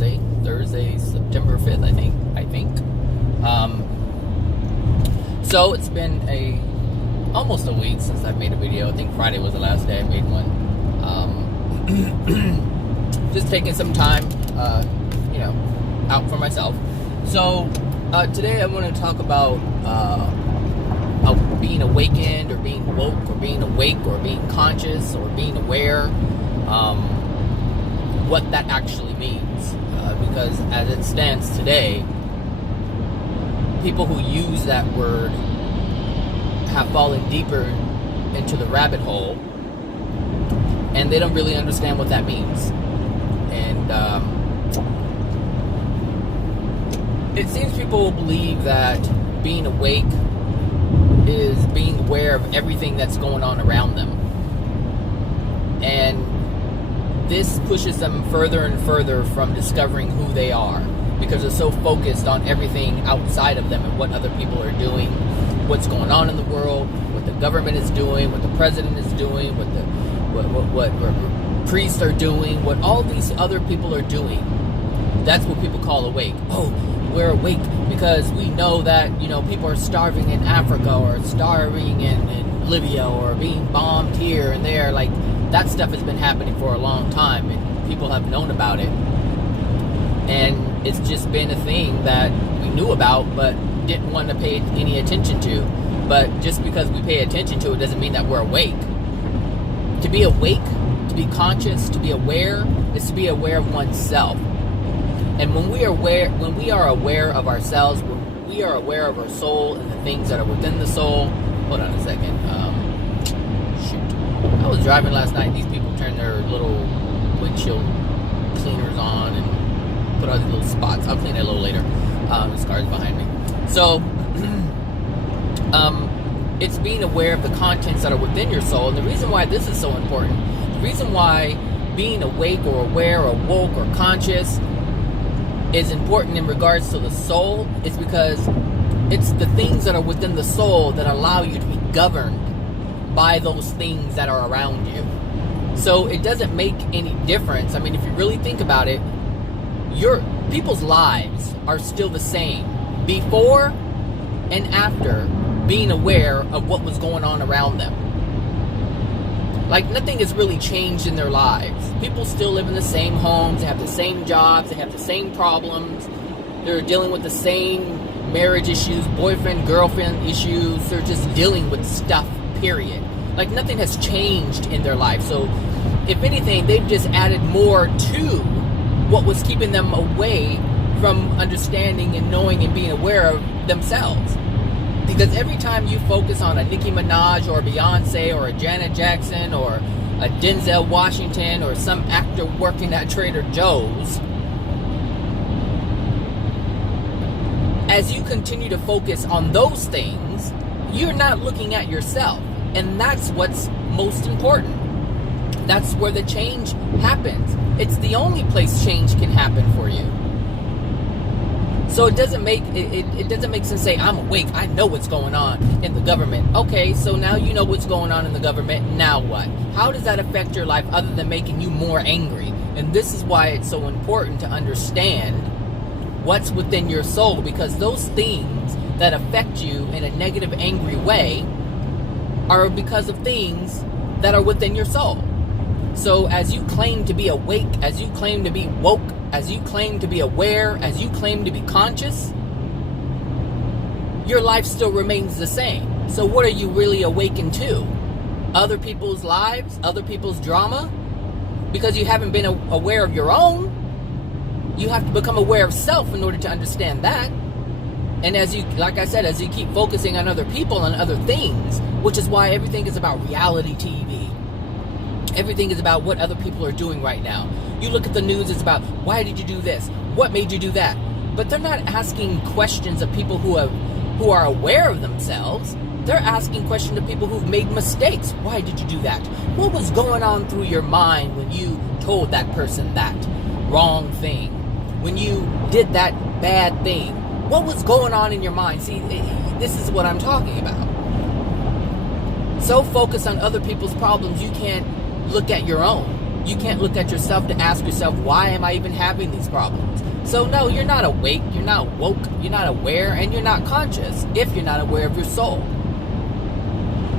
Thursday, September 5th, I think. So it's been almost a week since I've made a video. I think Friday was the last day I made one. Just taking some time, out for myself. So today I want to talk about being awakened, or being woke, or being awake, or being conscious, or being aware. What that actually means, because as it stands today, people who use that word have fallen deeper into the rabbit hole, and they don't really understand what that means. And it seems people believe that being awake is being aware of everything that's going on around them, and this pushes them further and further from discovering who they are, because they're so focused on everything outside of them and what other people are doing, what's going on in the world, what the government is doing, what the president is doing, what priests are doing, what all these other people are doing. That's what people call awake. Oh, we're awake because we know that, people are starving in Africa, or starving in Libya, or being bombed here and there. Like, that stuff has been happening for a long time, and people have known about it. And it's just been a thing that we knew about, but didn't want to pay any attention to. But just because we pay attention to it doesn't mean that we're awake. To be awake, to be conscious, to be aware, is to be aware of oneself. And when we are aware of ourselves, when we are aware of our soul and the things that are within the soul. Hold on a second. I was driving last night, and these people turned their little windshield cleaners on and put all these little spots. I'll clean it a little later. This car's behind me. So, it's being aware of the contents that are within your soul. And the reason why this is so important, the reason why being awake or aware or woke or conscious is important in regards to the soul, is because it's the things that are within the soul that allow you to be governed by those things that are around you. So it doesn't make any difference. I mean, if you really think about it, your people's lives are still the same before and after being aware of what was going on around them. Like, nothing has really changed in their lives. People still live in the same homes, they have the same jobs, they have the same problems, they're dealing with the same marriage issues, boyfriend, girlfriend issues. They're just dealing with stuff, period. Like, nothing has changed in their life. So, if anything, they've just added more to what was keeping them away from understanding and knowing and being aware of themselves. Because every time you focus on a Nicki Minaj or a Beyonce or a Janet Jackson or a Denzel Washington or some actor working at Trader Joe's, as you continue to focus on those things, you're not looking at yourself. And that's what's most important. That's where the change happens. It's the only place change can happen for you. So it doesn't make sense to say, I'm awake, I know what's going on in the government. Okay, so now you know what's going on in the government, now what? How does that affect your life other than making you more angry? And this is why it's so important to understand what's within your soul, because those things that affect you in a negative, angry way are because of things that are within your soul. So as you claim to be awake, as you claim to be woke, as you claim to be aware, as you claim to be conscious, your life still remains the same. So what are you really awakened to? Other people's lives? Other people's drama? Because you haven't been aware of your own. You have to become aware of self in order to understand that. And as you, like I said, as you keep focusing on other people and other things, which is why everything is about reality TV. Everything is about what other people are doing right now. You look at the news, it's about, why did you do this? What made you do that? But they're not asking questions of people who are aware of themselves. They're asking questions of people who've made mistakes. Why did you do that? What was going on through your mind when you told that person that wrong thing? When you did that bad thing? What was going on in your mind? See, this is what I'm talking about. So focused on other people's problems, you can't look at your own. you can't look at yourself to ask yourself, why am I even having these problems? So no, you're not awake, you're not woke, you're not aware, and you're not conscious if you're not aware of your soul.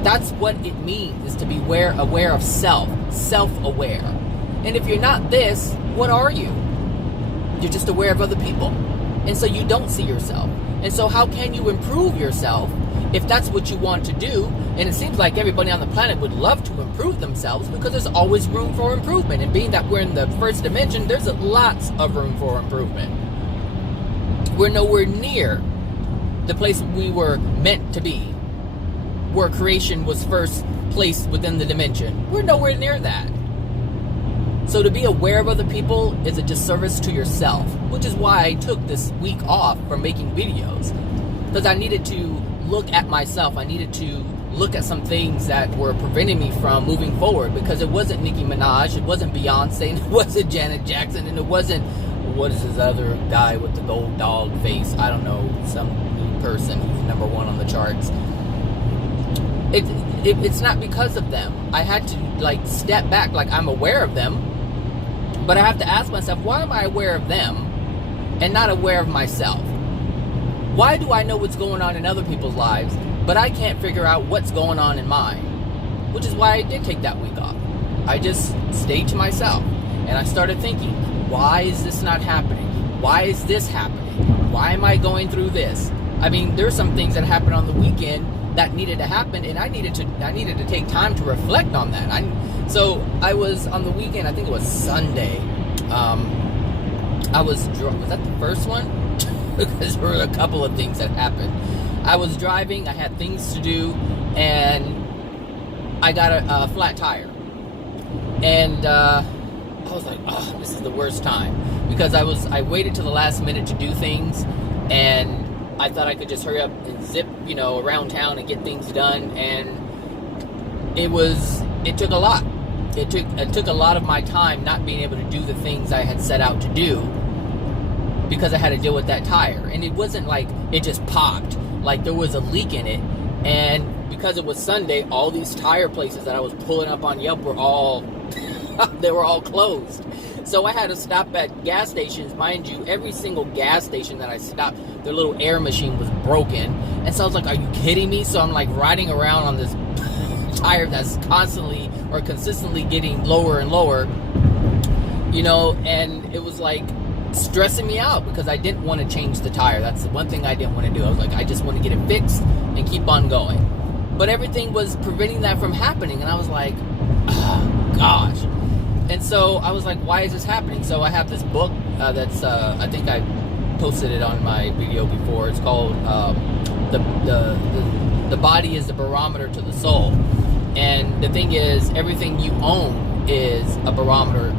That's what it means, is to be aware of self, self-aware. And if you're not this, what are you? You're just aware of other people. And so you don't see yourself. And so how can you improve yourself if that's what you want to do? And it seems like everybody on the planet would love to improve themselves, because there's always room for improvement. And being that we're in the first dimension, there's lots of room for improvement. We're nowhere near the place we were meant to be, where creation was first placed within the dimension. We're nowhere near that. So to be aware of other people is a disservice to yourself, which is why I took this week off from making videos, because I needed to look at myself. I needed to look at some things that were preventing me from moving forward, because it wasn't Nicki Minaj, it wasn't Beyonce, and it wasn't Janet Jackson, and it wasn't, what is this other guy with the gold dog face? I don't know, some new person who's number one on the charts. It's not because of them. I had to step back. I'm aware of them, but I have to ask myself, why am I aware of them and not aware of myself? Why do I know what's going on in other people's lives, but I can't figure out what's going on in mine? Which is why I did take that week off. I just stayed to myself, and I started thinking, why is this not happening? Why is this happening? Why am I going through this? I mean, there's some things that happened on the weekend that needed to happen, and I needed to take time to reflect on that. So I was on the weekend, I think it was Sunday. Was that the first one? Because there were a couple of things that happened. I was driving, I had things to do, and I got a flat tire. And I was like, oh, this is the worst time. Because I waited till the last minute to do things, and I thought I could just hurry up and zip, around town and get things done. And it took a lot. It took a lot of my time not being able to do the things I had set out to do, because I had to deal with that tire. And it wasn't like it just popped, like there was a leak in it. And because it was Sunday, all these tire places that I was pulling up on Yelp were all they were all closed. So I had to stop at gas stations. Mind you, every single gas station that I stopped, their little air machine was broken. And so I was like, are you kidding me? So I'm riding around on this tire that's constantly or consistently getting lower and lower, and it was stressing me out, because I didn't want to change the tire. That's the one thing I didn't want to do. I was like, I just want to get it fixed and keep on going. But everything was preventing that from happening, and I was like, oh, gosh. And so I was like, why is this happening? So I have this book that's, I think I posted it on my video before. It's called The Body is the Barometer to the Soul. And the thing is, everything you own is a barometer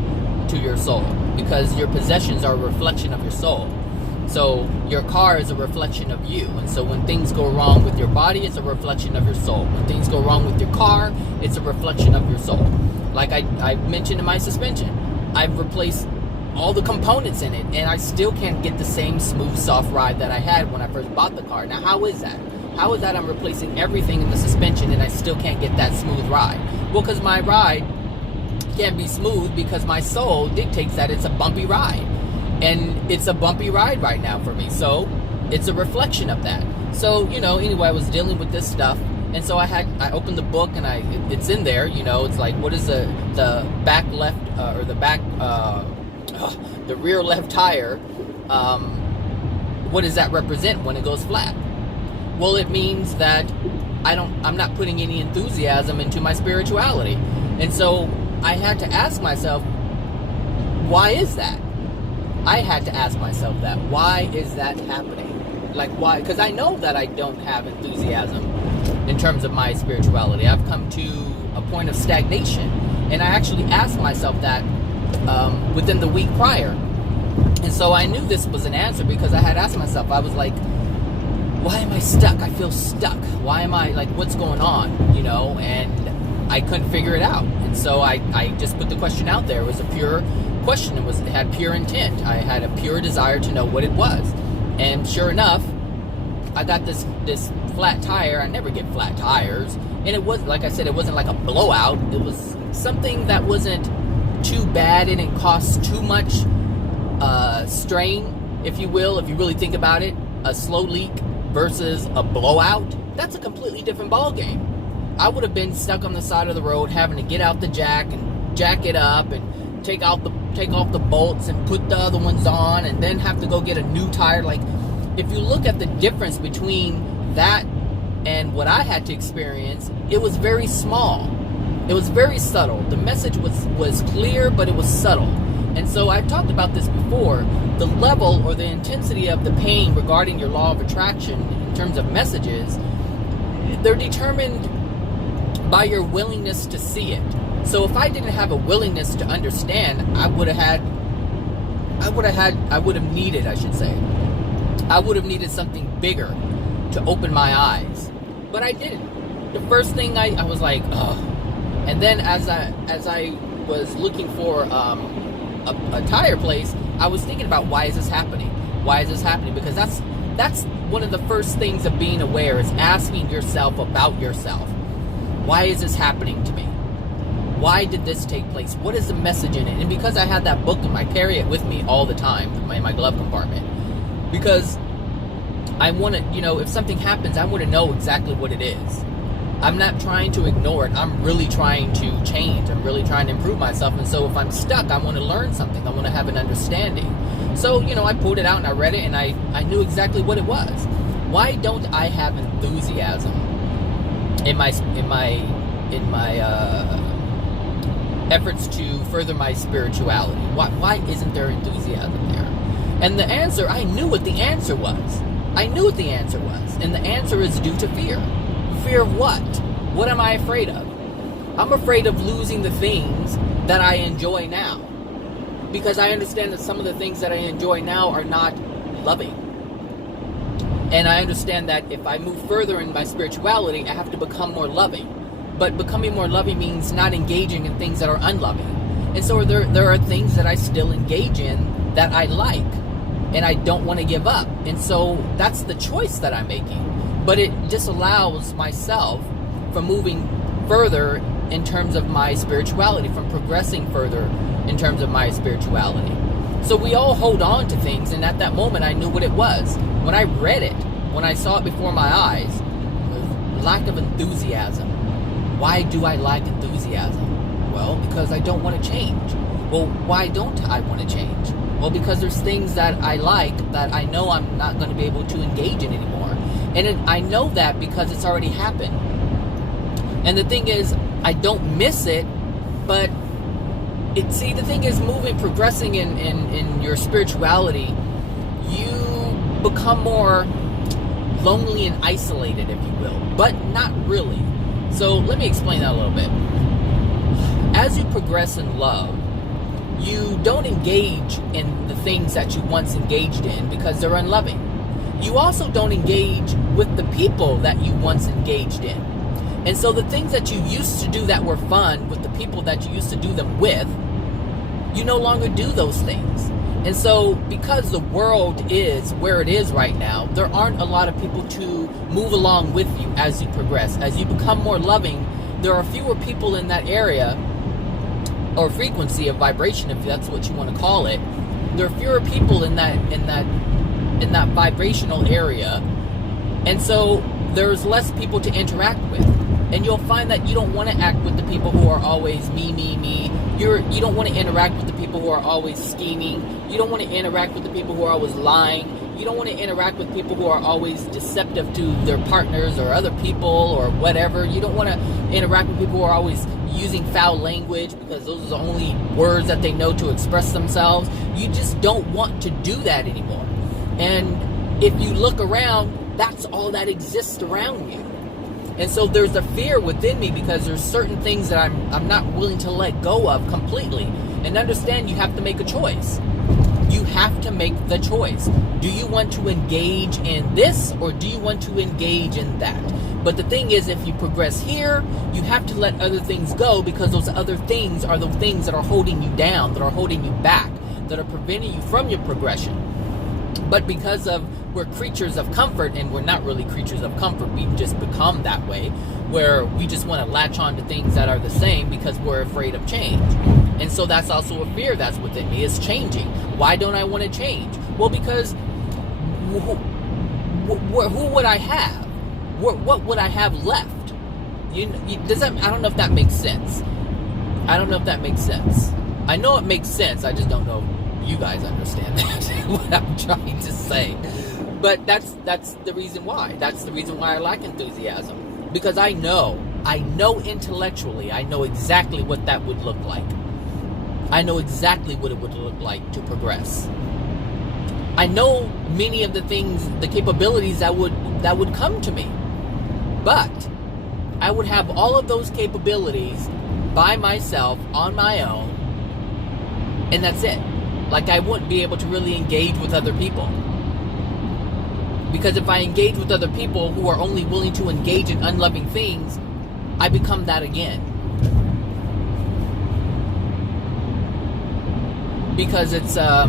to your soul, because your possessions are a reflection of your soul. So your car is a reflection of you. And so when things go wrong with your body, it's a reflection of your soul. When things go wrong with your car, it's a reflection of your soul. Like I mentioned in my suspension, I've replaced all the components in it, and I still can't get the same smooth, soft ride that I had when I first bought the car. Now, how is that? How is that I'm replacing everything in the suspension and I still can't get that smooth ride? Well, because my ride can't be smooth, because my soul dictates that it's a bumpy ride. And it's a bumpy ride right now for me. So it's a reflection of that. So, anyway, I was dealing with this stuff. And so I opened the book, and it's in there, it's like, what is the back left, or the back, the rear left tire, what does that represent when it goes flat? Well, it means that I'm not putting any enthusiasm into my spirituality. And so I had to ask myself, why is that? I had to ask myself that. Why is that happening? Why? Because I know that I don't have enthusiasm in terms of my spirituality. I've come to a point of stagnation. And I actually asked myself that within the week prior. And so I knew this was an answer, because I had asked myself, I was like, why am I stuck? I feel stuck. Why am I, what's going on? And I couldn't figure it out. And so I just put the question out there. It was a pure question. It had pure intent. I had a pure desire to know what it was. And sure enough, I got this flat tire. I never get flat tires. And it was, like I said, it wasn't like a blowout. It was something that wasn't too bad and it costs too much strain, if you will, if you really think about it, a slow leak versus a blowout, that's a completely different ball game. I would have been stuck on the side of the road having to get out the jack and jack it up and take off the bolts and put the other ones on and then have to go get a new tire. Like, if you look at the difference between that and what I had to experience, it was very small. It was very subtle. The message was clear, but it was subtle. And so I've talked about this before. The level or the intensity of the pain regarding your law of attraction in terms of messages, they're determined by your willingness to see it. So if I didn't have a willingness to understand, I would have needed something bigger to open my eyes. But I didn't. The first thing I was like, ugh. And then as I was looking for a tire place, I was thinking about, why is this happening? Why is this happening? Because that's one of the first things of being aware, is asking yourself about yourself. Why is this happening to me? Why did this take place? What is the message in it? And because I had that book, I carry it with me all the time in my glove compartment. Because I want to, if something happens, I want to know exactly what it is. I'm not trying to ignore it. I'm really trying to change. I'm really trying to improve myself. And so if I'm stuck, I want to learn something. I want to have an understanding. So, I pulled it out and I read it and I knew exactly what it was. Why don't I have enthusiasm in my efforts to further my spirituality? Why isn't there enthusiasm there? And the answer, I knew what the answer was. And the answer is due to fear. Fear of what? What am I afraid of? I'm afraid of losing the things that I enjoy now. Because I understand that some of the things that I enjoy now are not loving. And I understand that if I move further in my spirituality, I have to become more loving. But becoming more loving means not engaging in things that are unloving. And so there are things that I still engage in that I like. And I don't want to give up. And so that's the choice that I'm making. But it disallows myself from moving further in terms of my spirituality, from progressing further in terms of my spirituality. So we all hold on to things, and at that moment I knew what it was. When I read it, when I saw it before my eyes, lack of enthusiasm. Why do I lack enthusiasm? Well, because I don't want to change. Well, why don't I want to change? Well, because there's things that I like that I know I'm not going to be able to engage in anymore. And I know that because it's already happened. And the thing is, I don't miss it, but the thing is, progressing in your spirituality, you become more lonely and isolated, if you will, but not really. So let me explain that a little bit. As you progress in love, you don't engage in the things that you once engaged in because they're unloving. You also don't engage with the people that you once engaged in. And so the things that you used to do that were fun with the people that you used to do them with, you no longer do those things. And so because the world is where it is right now, there aren't a lot of people to move along with you as you progress. As you become more loving, there are fewer people in that area, or frequency of vibration, if that's what you want to call it. There are fewer people in that vibrational area, and so there's less people to interact with. And you'll find that you don't want to act with the people who are always me. You don't want to interact with the people who are always scheming. You don't want to interact with the people who are always lying. You don't want to interact with people who are always deceptive to their partners or other people or whatever. You don't want to interact with people who are always using foul language because those are the only words that they know to express themselves. You just don't want to do that anymore. And if you look around, that's all that exists around you. And so there's a fear within me because there's certain things that I'm not willing to let go of completely. And understand, you have to make a choice. You have to make the choice. Do you want to engage in this, or do you want to engage in that? But the thing is, if you progress here, you have to let other things go, because those other things are the things that are holding you down, that are holding you back, that are preventing you from your progression. But because we're creatures of comfort, and we're not really creatures of comfort, we've just become that way, where we just want to latch on to things that are the same because we're afraid of change. And so that's also a fear that's within me. It's changing. Why don't I want to change? Well, because who would I have? What would I have left? Does that? I don't know if that makes sense. I don't know if that makes sense. I know it makes sense. I just don't know if you guys understand that, what I'm trying to say. But that's the reason why. That's the reason why I lack enthusiasm. Because I know intellectually, I know exactly what that would look like. I know exactly what it would look like to progress. I know many of the things, the capabilities that would come to me. But I would have all of those capabilities by myself, on my own, and that's it. Like, I wouldn't be able to really engage with other people. Because if I engage with other people who are only willing to engage in unloving things, I become that again. Because it's, how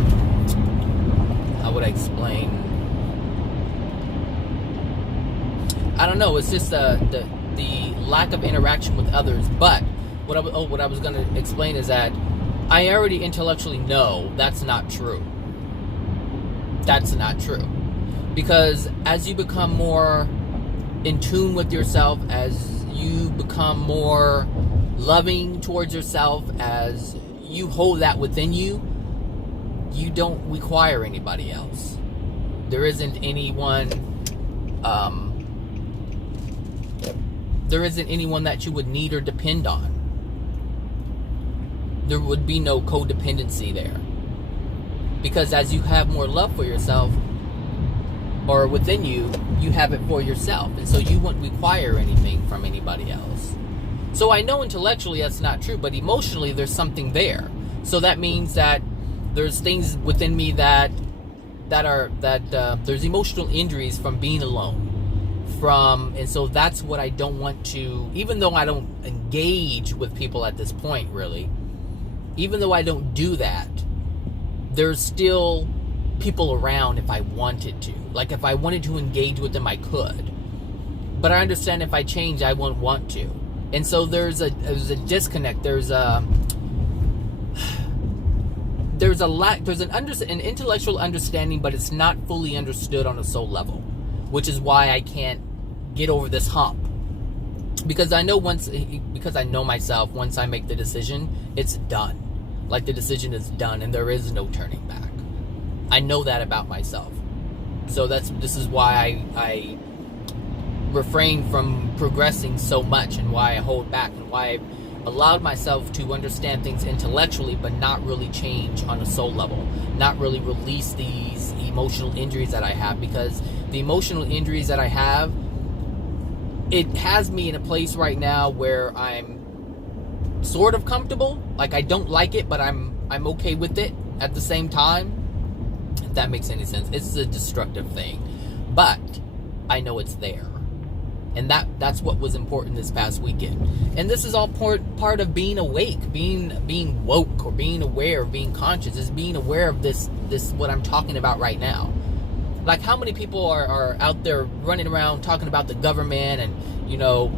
would I explain? I don't know, it's just the lack of interaction with others. But what I was going to explain is that I already intellectually know that's not true. That's not true. Because as you become more in tune with yourself, as you become more loving towards yourself, as you hold that within you, you don't require anybody else. There isn't anyone that you would need or depend on. There would be no codependency there. Because as you have more love for yourself, or within you, you have it for yourself. And so you wouldn't require anything from anybody else. So I know intellectually that's not true, but emotionally there's something there. So that means that there's things within me that there's emotional injuries from being alone. And so that's what I don't want to, even though I don't engage with people at this point, really, even though I don't do that, there's still people around if I wanted to. Like, if I wanted to engage with them, I could. But I understand if I change, I won't want to. And so there's a disconnect. There's an intellectual understanding, but it's not fully understood on a soul level, which is why I can't get over this hump. Because I know myself, once I make the decision, it's done. Like, the decision is done and there is no turning back. I know that about myself. So this is why I refrain from progressing so much, and why I hold back, and why I've allowed myself to understand things intellectually but not really change on a soul level, not really release these emotional injuries that I have. Because the emotional injuries that I have, it has me in a place right now where I'm sort of comfortable. Like, I don't like it, but I'm okay with it at the same time. If that makes any sense. It's a destructive thing, but I know it's there. And that's what was important this past weekend. And this is all part of being awake, being woke, or being aware, being conscious, is being aware of this what I'm talking about right now. Like, how many people are out there running around talking about the government, and, you know,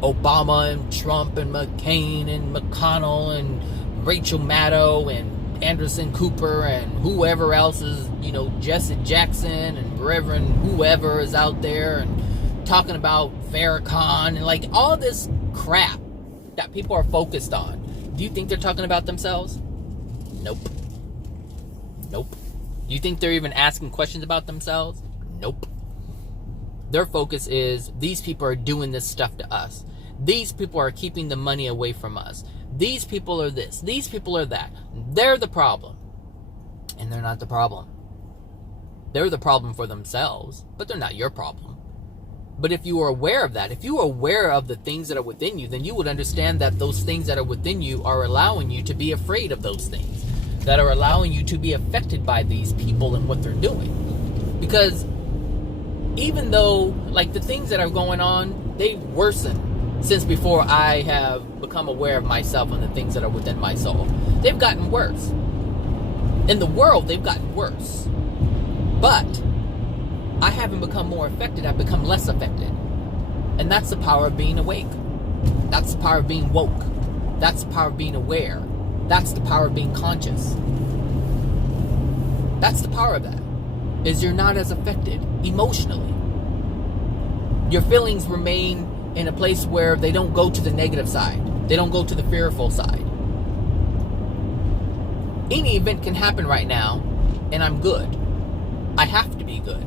Obama and Trump and McCain and McConnell and Rachel Maddow and Anderson Cooper and whoever else is, you know, Jesse Jackson and Reverend whoever is out there, and talking about Farrakhan and, like, all this crap that people are focused on. Do you think they're talking about themselves? Nope. Do you think they're even asking questions about themselves? Nope. Their focus is, these people are doing this stuff to us. These people are keeping the money away from us. These people are this. These people are that. They're the problem. And they're not the problem. They're the problem for themselves, but they're not your problem. But if you are aware of that, if you are aware of the things that are within you, then you would understand that those things that are within you are allowing you to be afraid of those things, that are allowing you to be affected by these people and what they're doing. Because even though, like, the things that are going on, they've worsened since before I have become aware of myself and the things that are within my soul. They've gotten worse. In the world, they've gotten worse. But I haven't become more affected. I've become less affected. And that's the power of being awake. That's the power of being woke. That's the power of being aware. That's the power of being conscious. That's the power of that. Is you're not as affected emotionally. Your feelings remain in a place where they don't go to the negative side. They don't go to the fearful side. Any event can happen right now, and I'm good. I have to be good.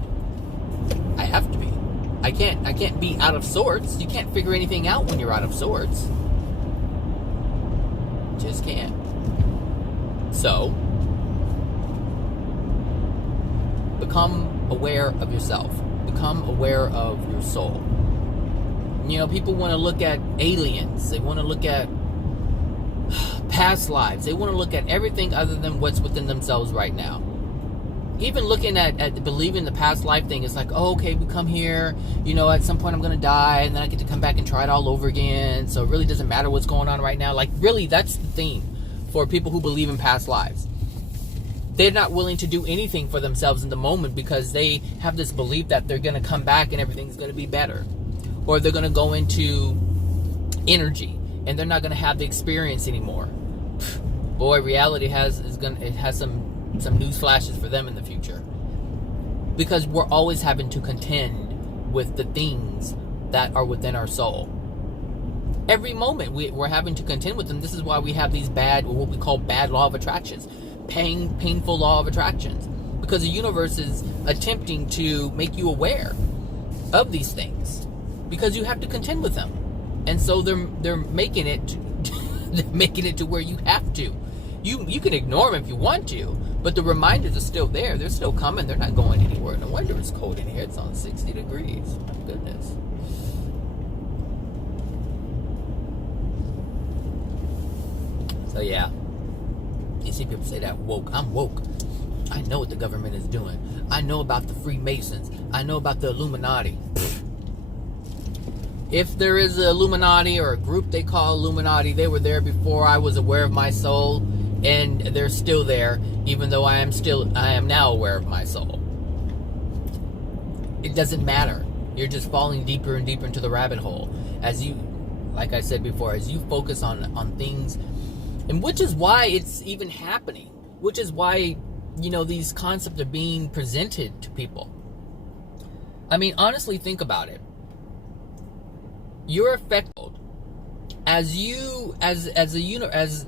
I have to be. I can't be out of sorts. You can't figure anything out when you're out of sorts. Just can't. So, become aware of yourself. Become aware of your soul. You know, people want to look at aliens. They want to look at past lives. They want to look at everything other than what's within themselves right now. Even looking at believing the past life thing, it's like, oh, okay, we come here, you know, at some point I'm going to die, and then I get to come back and try it all over again, so it really doesn't matter what's going on right now. Like, really, that's the theme for people who believe in past lives. They're not willing to do anything for themselves in the moment because they have this belief that they're going to come back and everything's going to be better. Or they're going to go into energy, and they're not going to have the experience anymore. Boy, reality has some news flashes for them in the future, because we're always having to contend with the things that are within our soul. Every moment we're having to contend with them. This is why we have these what we call bad law of attractions, painful law of attractions, because the universe is attempting to make you aware of these things, because you have to contend with them, and so they're making it they're making it to where you have to. You can ignore them if you want to, but the reminders are still there. They're still coming. They're not going anywhere. No wonder it's cold in here. It's on 60 degrees. My goodness. So yeah, you see people say that woke. I'm woke. I know what the government is doing. I know about the Freemasons. I know about the Illuminati. If there is an Illuminati or a group they call Illuminati, they were there before I was aware of my soul, and they're still there, even though I am now aware of my soul. It doesn't matter. You're just falling deeper and deeper into the rabbit hole as you, like I said before, as you focus on things, and which is why it's even happening. Which is why, you know, these concepts are being presented to people. I mean, honestly, think about it. You're affected as the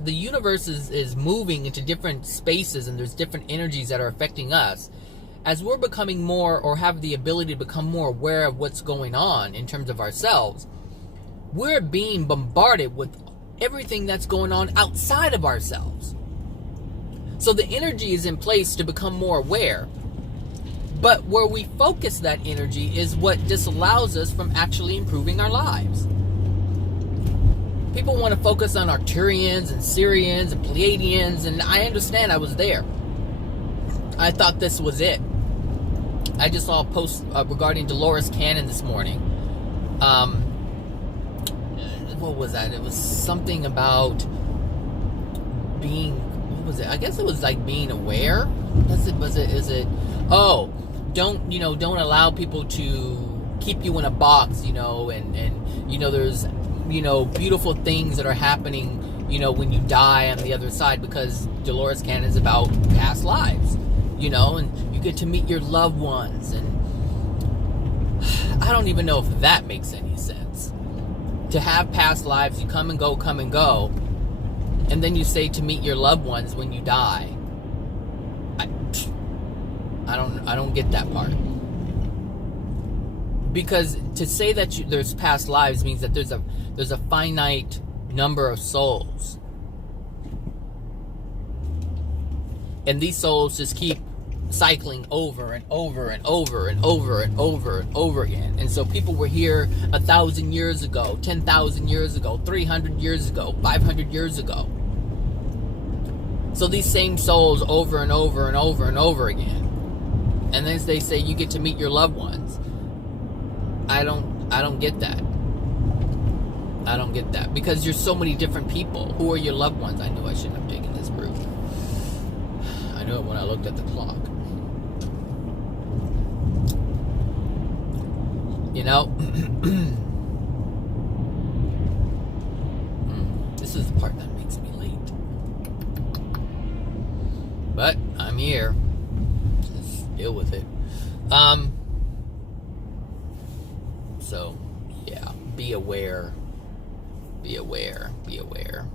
universe is moving into different spaces, and there's different energies that are affecting us. As we're becoming more, or have the ability to become more aware of what's going on in terms of ourselves, we're being bombarded with everything that's going on outside of ourselves. So the energy is in place to become more aware. But where we focus that energy is what disallows us from actually improving our lives. People want to focus on Arcturians and Syrians and Pleiadians, and I understand. I was there. I thought this was it. I just saw a post regarding Dolores Cannon this morning. What was that? It was something about being, what was it? I guess it was like being aware. Is it? Oh, don't allow people to keep you in a box, and there's, beautiful things that are happening, when you die on the other side, because Dolores Cannon is about past lives, and you get to meet your loved ones, and I don't even know if that makes any sense. To have past lives, you come and go, and then you say to meet your loved ones when you die. I don't get that part. Because to say that there's past lives means that there's a finite number of souls. And these souls just keep cycling over and over and over and over and over and over again. And so people were here 1,000 years ago, 10,000 years ago, 300 years ago, 500 years ago. So these same souls over and over and over and over again. And then they say you get to meet your loved ones. I don't get that. I don't get that. Because you're so many different people. Who are your loved ones? I knew I shouldn't have taken this route. I knew it when I looked at the clock. This is the part that makes me late. I'm here. Just deal with it. So, yeah, be aware. Be aware. Be aware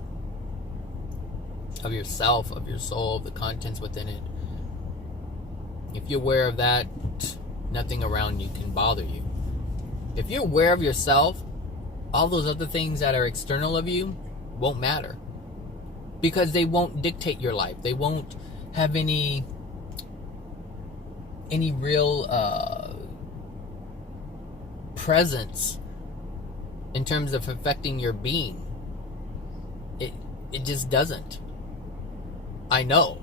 of yourself, of your soul, of the contents within it. If you're aware of that, nothing around you can bother you. If you're aware of yourself, all those other things that are external of you won't matter. Because they won't dictate your life. They won't have any real presence in terms of affecting your being. It just doesn't. I know.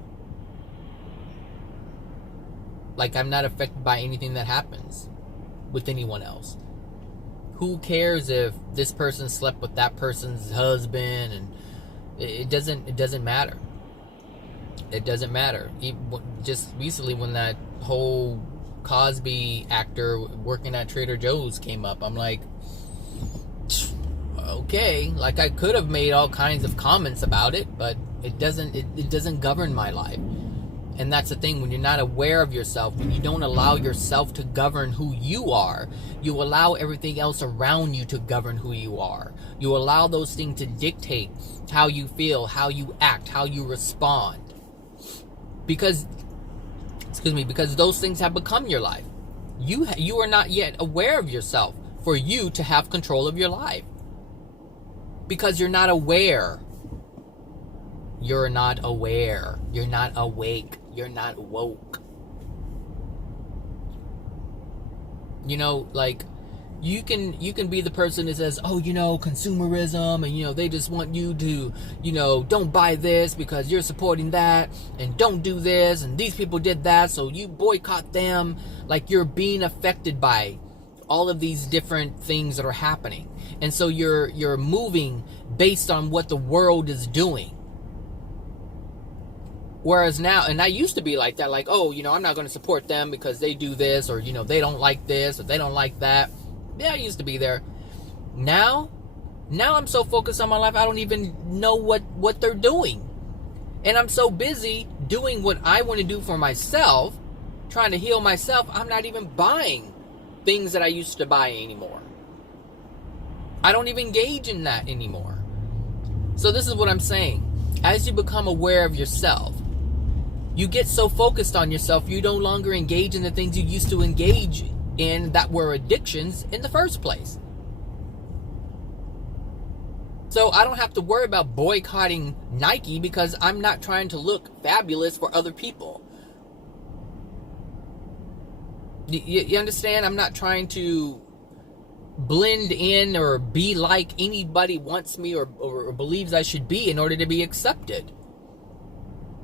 Like, I'm not affected by anything that happens with anyone else. Who cares if this person slept with that person's husband? And it doesn't matter. It doesn't matter. Just recently, when that whole Cosby actor working at Trader Joe's came up, I'm like, okay, like, I could have made all kinds of comments about it, but it doesn't govern my life. And that's the thing, when you're not aware of yourself, when you don't allow yourself to govern who you are, you allow everything else around you to govern who you are. You allow those things to dictate how you feel, how you act, how you respond. Because those things have become your life. You are not yet aware of yourself for you to have control of your life. Because you're not aware. You're not aware. You're not awake. You're not woke. You know, like, you can be the person that says, oh, consumerism, and, they just want you to, don't buy this because you're supporting that, and don't do this, and these people did that, so you boycott them. Like, you're being affected by all of these different things that are happening. And so you're moving based on what the world is doing. Whereas now, and I used to be like that, like, oh, I'm not going to support them because they do this, or, they don't like this, or they don't like that. Yeah, I used to be there. Now I'm so focused on my life, I don't even know what they're doing. And I'm so busy doing what I want to do for myself, trying to heal myself, I'm not even buying things that I used to buy anymore. I don't even engage in that anymore. So this is what I'm saying. As you become aware of yourself, you get so focused on yourself, you no longer engage in the things you used to engage in that were addictions in the first place. So I don't have to worry about boycotting Nike because I'm not trying to look fabulous for other people. You understand? I'm not trying to blend in or be like anybody wants me or believes I should be in order to be accepted.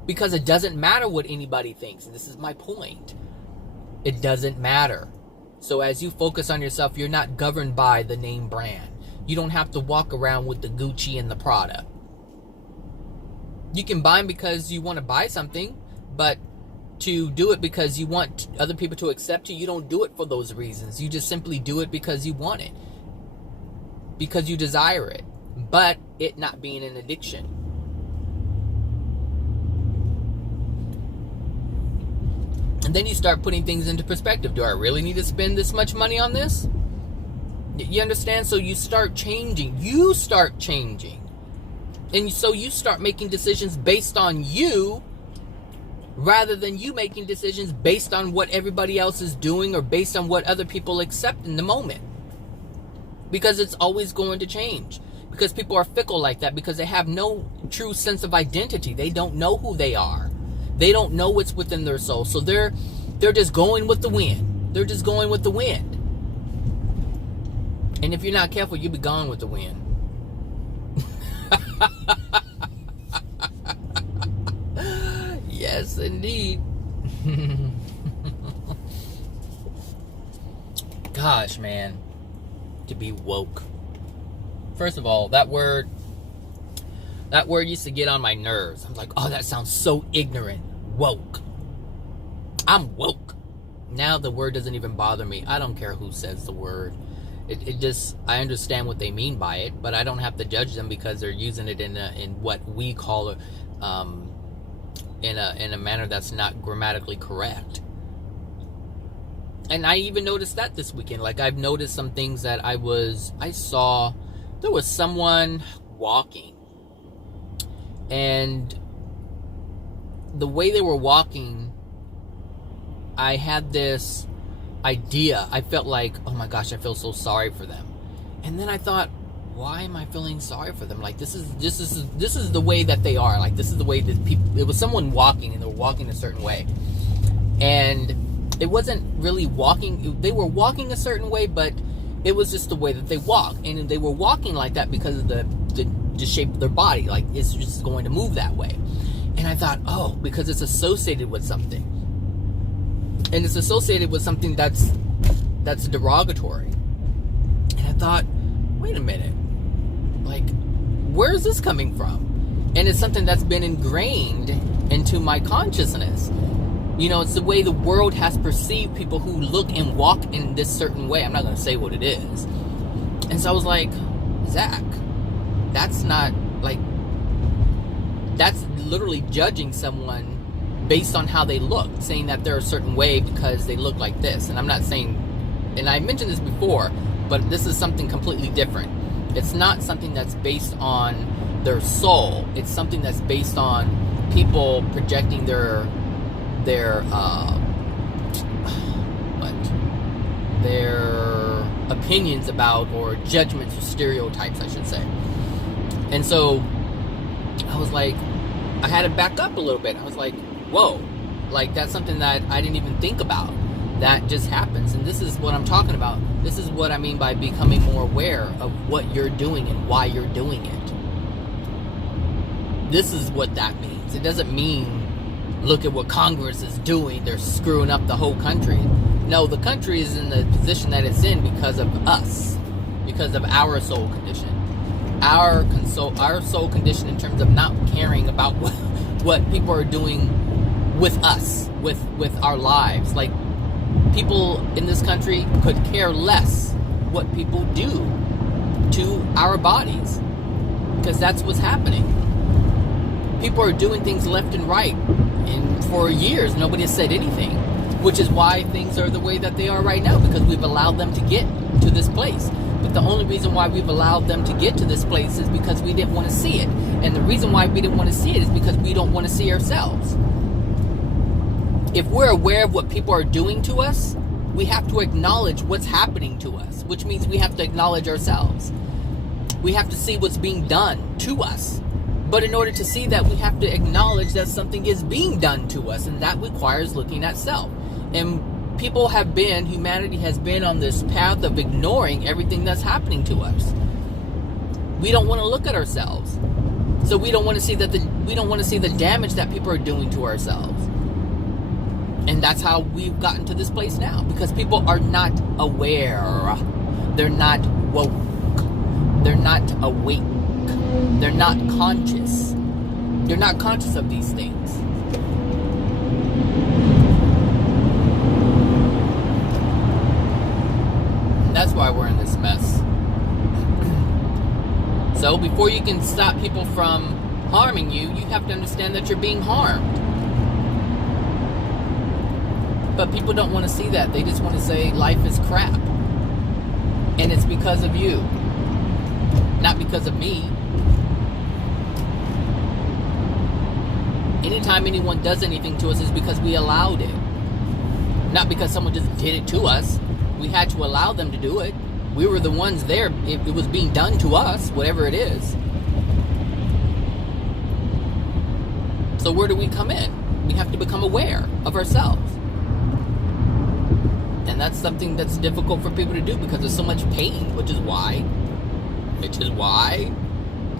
Because it doesn't matter what anybody thinks. And this is my point. It doesn't matter. So as you focus on yourself, you're not governed by the name brand. You don't have to walk around with the Gucci and the Prada. You can buy them because you want to buy something, but to do it because you want other people to accept you, you don't do it for those reasons. You just simply do it because you want it. Because you desire it. But it not being an addiction. And then you start putting things into perspective. Do I really need to spend this much money on this? You understand? So you start changing. You start changing. And so you start making decisions based on you rather than you making decisions based on what everybody else is doing or based on what other people accept in the moment. Because it's always going to change. Because people are fickle like that because they have no true sense of identity. They don't know who they are. They don't know what's within their soul. So they're just going with the wind. They're just going with the wind. And if you're not careful, you'll be gone with the wind. Yes, indeed. Gosh, man. To be woke. First of all, that word used to get on my nerves. I'm like, oh, that sounds so ignorant. Woke. I'm woke. Now the word doesn't even bother me. I don't care who says the word. It just, I understand what they mean by it, but I don't have to judge them because they're using it in what we call in a manner that's not grammatically correct. And I even noticed that this weekend. Like, I've noticed some things that I saw. There was someone walking, and the way they were walking, I had this idea. I felt like, oh my gosh, I feel so sorry for them. And then I thought, why am I feeling sorry for them? Like, this is the way that they are. Like, this is the way that people. It was someone walking, and they were walking a certain way, and it wasn't really walking. They were walking a certain way, but it was just the way that they walk, and they were walking like that because of the shape of their body. Like, it's just going to move that way. And I thought, oh, because it's associated with something, and it's associated with something that's derogatory. And I thought, wait a minute, like, where is this coming from? And it's something that's been ingrained into my consciousness. You know, it's the way the world has perceived people who look and walk in this certain way. I'm not going to say what it is. And so I was like, Zach, that's not, like, that's literally judging someone based on how they look, saying that they're a certain way because they look like this. And I'm not saying, and I mentioned this before, but this is something completely different. It's not something that's based on their soul. It's something that's based on people projecting their opinions about, or judgments or stereotypes, I should say. And so I was like, I had to back up a little bit. I was like, whoa, like, that's something that I didn't even think about. That just happens. And this is what I'm talking about. This is what I mean by becoming more aware of what you're doing and why you're doing it. This is what that means. It doesn't mean, look at what Congress is doing, they're screwing up the whole country. No, the country is in the position that it's in because of us, because of our soul condition. Our soul condition in terms of not caring about what people are doing with us, with our lives. Like, people in this country could care less what people do to our bodies, because that's what's happening. People are doing things left and right, and for years nobody has said anything, which is why things are the way that they are right now, because we've allowed them to get to this place. But the only reason why we've allowed them to get to this place is because we didn't want to see it. And the reason why we didn't want to see it is because we don't want to see ourselves. If we're aware of what people are doing to us, we have to acknowledge what's happening to us, which means we have to acknowledge ourselves. We have to see what's being done to us. But in order to see that, we have to acknowledge that something is being done to us, and that requires looking at self. And humanity has been on this path of ignoring everything that's happening to us. We don't want to look at ourselves. So we don't want to see the damage that people are doing to ourselves. And that's how we've gotten to this place now, because people are not aware. They're not woke. They're not awake. They're not conscious. They're not conscious of these things. That's why we're in this mess. So before you can stop people from harming you, you have to understand that you're being harmed. But people don't want to see that. They just want to say life is crap. And it's because of you, not because of me. Anytime anyone does anything to us is because we allowed it. Not because someone just did it to us. We had to allow them to do it. We were the ones there. It was being done to us, whatever it is. So where do we come in? We have to become aware of ourselves. And that's something that's difficult for people to do because there's so much pain, which is why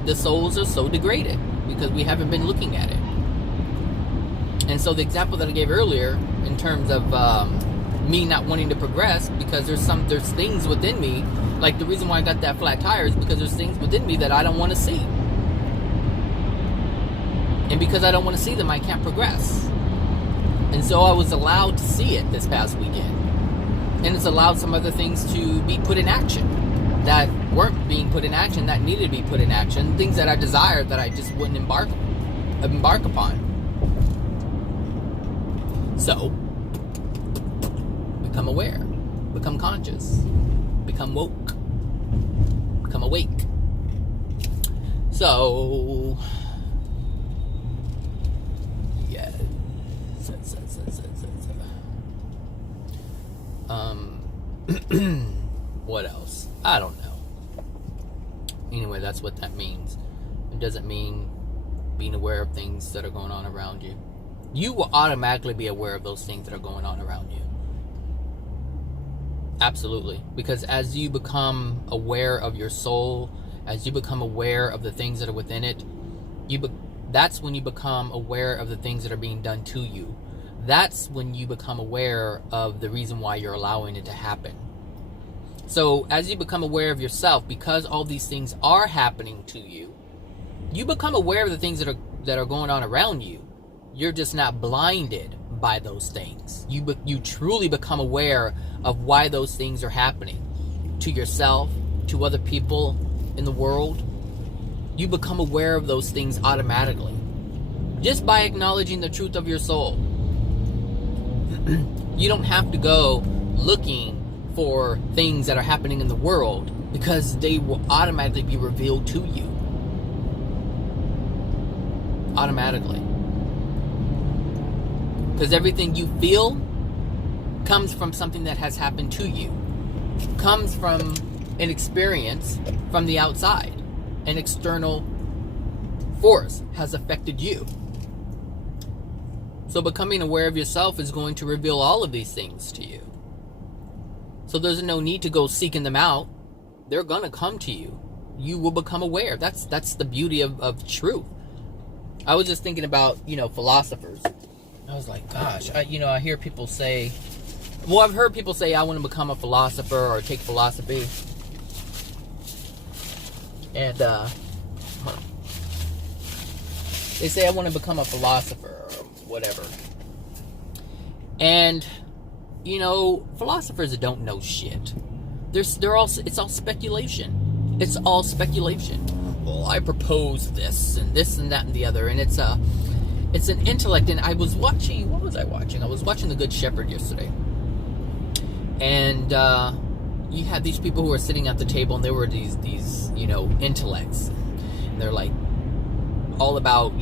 the souls are so degraded, because we haven't been looking at it. And so the example that I gave earlier in terms of me not wanting to progress, because there's things within me, like the reason why I got that flat tire is because there's things within me that I don't want to see. And because I don't want to see them, I can't progress. And so I was allowed to see it this past weekend. And it's allowed some other things to be put in action that weren't being put in action, that needed to be put in action. Things that I desired that I just wouldn't embark upon. So, become aware, become conscious, become woke, become awake. So, yeah. What else? I don't know. Anyway, that's what that means. It doesn't mean being aware of things that are going on around you. You will automatically be aware of those things that are going on around you. Absolutely. Because as you become aware of your soul, as you become aware of the things that are within it, that's when you become aware of the things that are being done to you. That's when you become aware of the reason why you're allowing it to happen. So as you become aware of yourself, because all these things are happening to you, you become aware of the things that are going on around you. You're just not blinded by those things. You truly become aware of why those things are happening to yourself, to other people in the world. You become aware of those things automatically just by acknowledging the truth of your soul. You don't have to go looking for things that are happening in the world, because they will automatically be revealed to you. Automatically. Because everything you feel comes from something that has happened to you. Comes from an experience from the outside. An external force has affected you. So becoming aware of yourself is going to reveal all of these things to you. So there's no need to go seeking them out. They're going to come to you. You will become aware. That's the beauty of truth. I was just thinking about, philosophers. I was like, gosh, I hear people say, I've heard people say, I want to become a philosopher or take philosophy. And, they say, I want to become a philosopher or whatever. And, philosophers don't know shit. It's all speculation. It's all speculation. Well, I propose this and that and the other. And it's an intellect. And I was watching, what was I watching? I was watching The Good Shepherd yesterday. And, you had these people who were sitting at the table, and there were these intellects. And they're like all about,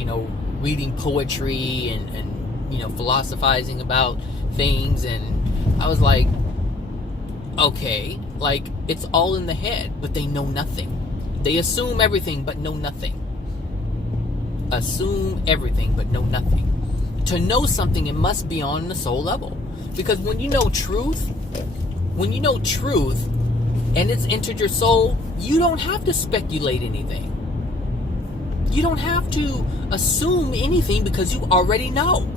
reading poetry and philosophizing about things. And I was like, okay, like, it's all in the head, but they know nothing. They assume everything, but know nothing. Assume everything, but know nothing. To know something, it must be on the soul level. Because when you know truth, and it's entered your soul, you don't have to speculate anything. You don't have to assume anything, because you already know.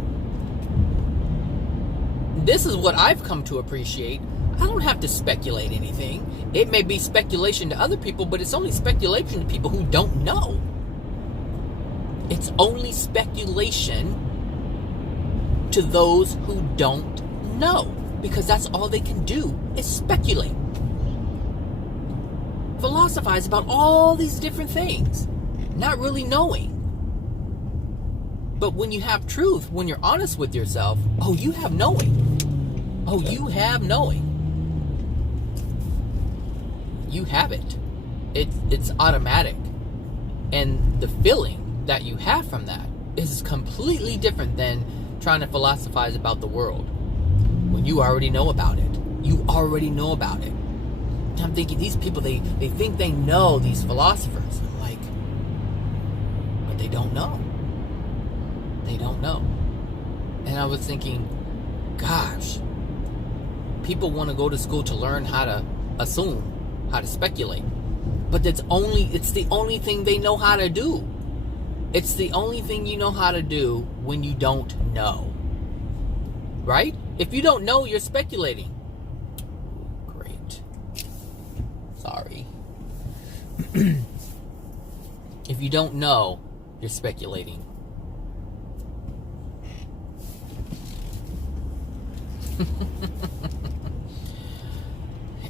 This is what I've come to appreciate. I don't have to speculate anything. It may be speculation to other people, but it's only speculation to people who don't know. It's only speculation to those who don't know, because that's all they can do is speculate. Philosophize about all these different things, not really knowing. But when you have truth, when you're honest with yourself, you have knowing. You have knowing. You have it. It's automatic. And the feeling that you have from that is completely different than trying to philosophize about the world. When you already know about it. You already know about it. And I'm thinking, these people, they think they know, these philosophers. I'm like, but they don't know. They don't know. And I was thinking, gosh, people want to go to school to learn how to assume, how to speculate. But it's the only thing they know how to do. It's the only thing you know how to do when you don't know. Right? If you don't know, you're speculating. Great. Sorry. If you don't know, you're speculating.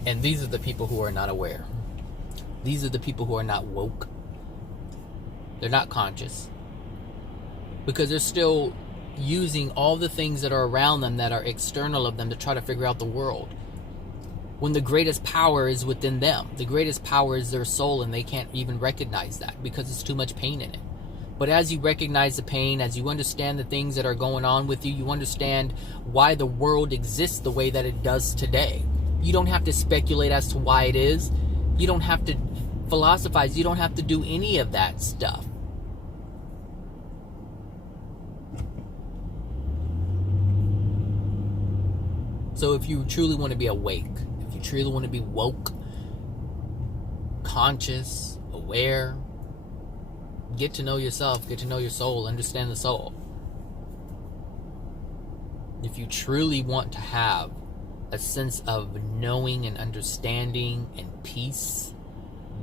And these are the people who are not aware. These are the people who are not woke. They're not conscious. Because they're still using all the things that are around them, that are external of them, to try to figure out the world, when the greatest power is within them. The greatest power is their soul, and they can't even recognize that because it's too much pain in it. But as you recognize the pain, as you understand the things that are going on with you, you understand why the world exists the way that it does today. You don't have to speculate as to why it is. You don't have to philosophize. You don't have to do any of that stuff. So if you truly want to be awake, if you truly want to be woke, conscious, aware, get to know yourself, get to know your soul, understand the soul. If you truly want to have a sense of knowing and understanding and peace,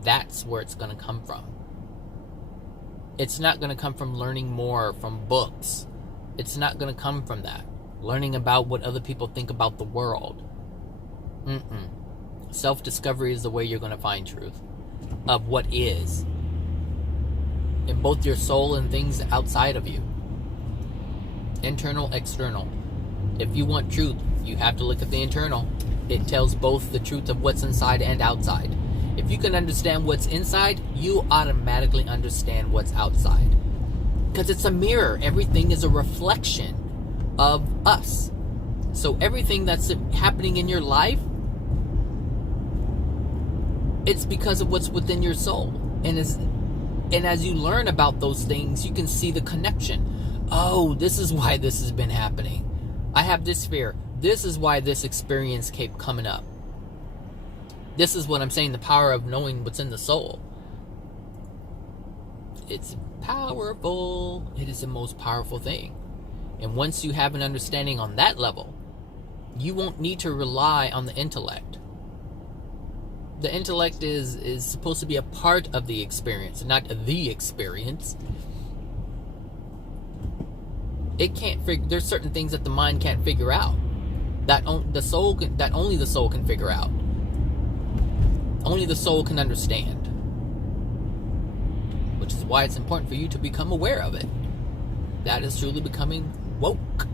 that's where it's going to come from. It's not going to come from learning more from books. It's not going to come from that. Learning about what other people think about the world. Self-discovery is the way you're going to find truth of what is in both your soul and things outside of you. Internal, external. If you want truth, you have to look at the internal. It tells both the truth of what's inside and outside. If you can understand what's inside, you automatically understand what's outside. Because it's a mirror. Everything is a reflection of us. So everything that's happening in your life, it's because of what's within your soul. And as you learn about those things, you can see the connection. Oh, this is why this has been happening. I have this fear. This is why this experience kept coming up. This is what I'm saying, the power of knowing what's in the soul. It's powerful. It is the most powerful thing. And once you have an understanding on that level, you won't need to rely on the intellect. The intellect is supposed to be a part of the experience, not the experience. It can't figure. There's certain things that the mind can't figure out. That only the soul can figure out. Only the soul can understand. Which is why it's important for you to become aware of it. That is truly becoming woke.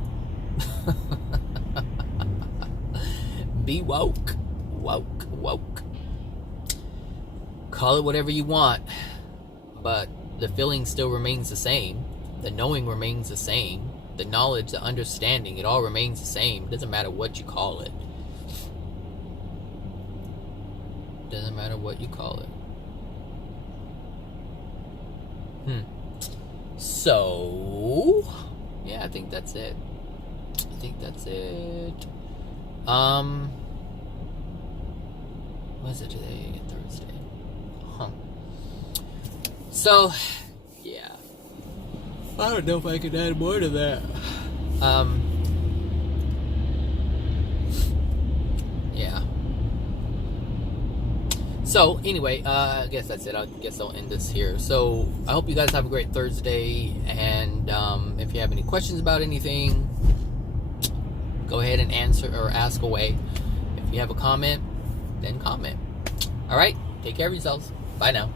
Be woke. Woke. Call it whatever you want, but the feeling still remains the same. The knowing remains the same. The knowledge, the understanding, it all remains the same. It doesn't matter what you call it. Doesn't matter what you call it. So, yeah, I think that's it. What is it today? Thursday. So, yeah. I don't know if I could add more to that. Yeah. So, anyway, I guess that's it. I guess I'll end this here. So, I hope you guys have a great Thursday. And if you have any questions about anything, go ahead and answer or ask away. If you have a comment, then comment. All right? Take care of yourselves. Bye now.